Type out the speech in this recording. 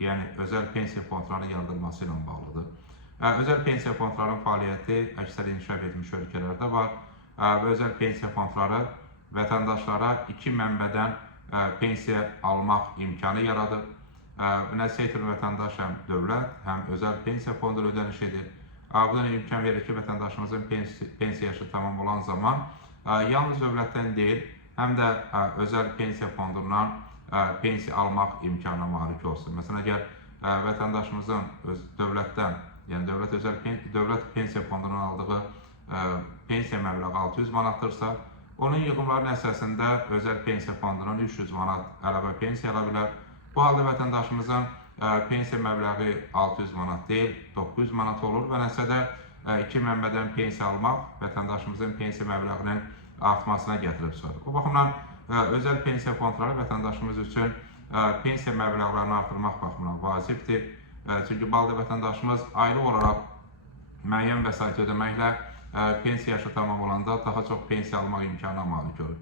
yəni özəl pensiya fondlarının yaradılması ilə bağlıdır. Özəl pensiya fondlarının fəaliyyəti əksər inkişaf etmiş ölkələrdə var və özəl pensiya fondları vətəndaşlara iki mənbədən pensiya almaq imkanı yaradır. Nəticə etirir vətəndaş həm dövlət, həm özəl pensiya fonduna ödəniş edir. Bu da imkan verir ki, vətəndaşımızın pensiya yaşı tamam olan zaman yalnız dövlətdən deyil, həm də özəl pensiya fondundan pensiya almaq imkanına malik olsun. Məsələn, əgər vətəndaşımızın dövlətdən, yəni dövlət pensiya fondundan aldığı pensiya məbləği 600 manatdırsa, onun yığımlarının əsasında özəl pensiya fondundan 300 manat əlavə pensiya ala bilər. Bu halda vətəndaşımızın pensiya məbləği 600 manat deyil, 900 manat olur və nəticədə iki mənbədən pensiya almaq vətəndaşımızın pensiya məbləğinin artmasına gətirib çıxarır. Bu baxımdan özəl pensiya fondları vətəndaşımız üçün pensiya məbləğlərini artırmaq baxımından vacibdir. Çünki balda vətəndaşımız aylıq olaraq müəyyən vəsait ödəməklə pensiya yaşı tamam olanda daha çox pensiya almaq imkanına malik olur.